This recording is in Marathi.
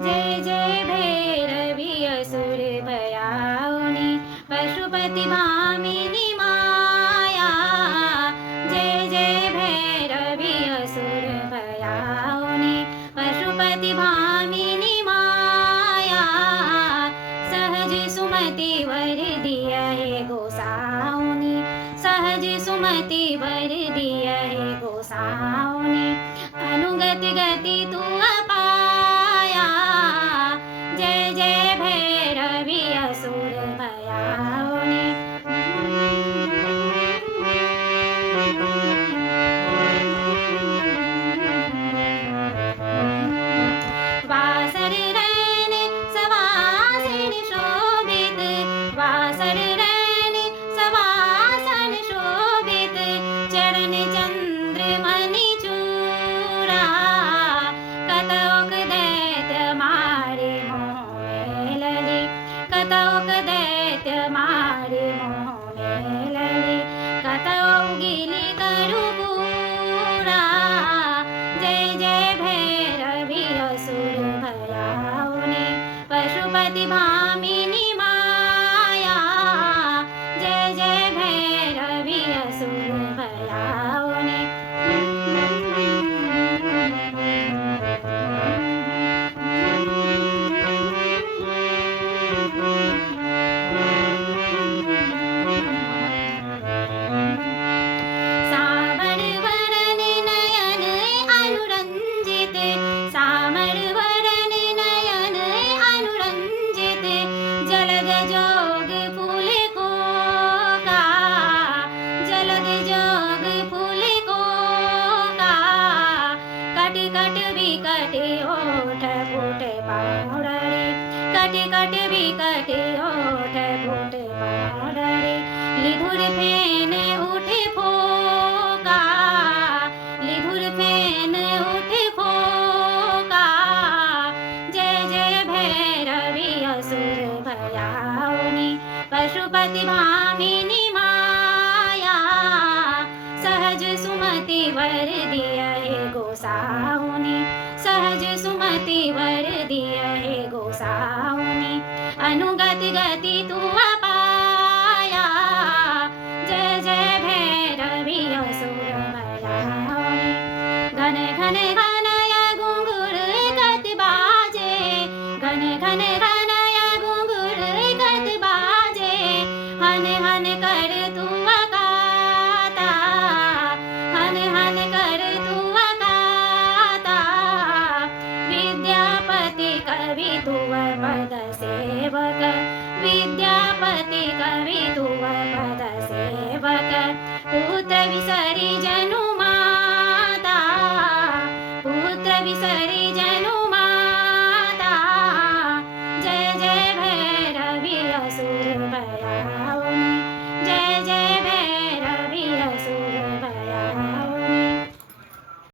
जय जय भैरवी असुर भयावनी पशुपती मामिनी माया। जय जय भैरवी असुर भयावनी पशुपती भामिनी माया। सहज सुमती वर दिया हे गोसाऊनी सहज सुमती वर दिया हे गोसा ಮಾರಿ ಮೋನೇಲನೆ ಕತೌಗಿಲಿ ಕರುಪೂರ ಜಯ ಜಯ ಭೈರವಿ ಅಸುರ ಭಯಾವನೆ ಪಶುಪತಿ ಭಾಮಿ पाउडरे कट कट विकट ओठ फूट पाउडरे लिधुर फेन उठे फोका, लिधुर जय जय भैरवी असुर भयाउनी पशुपति भामिनी माया। सहज सुमति वर दिया गोसाउनी सहज सुमति वर दिया हे गोसाउनी अनुगत गती तू पाया. जय जय भैरवी असुर मला घन घन कवितुव पदसेवक विद्यापति कवितुव पदसेवक पूतवि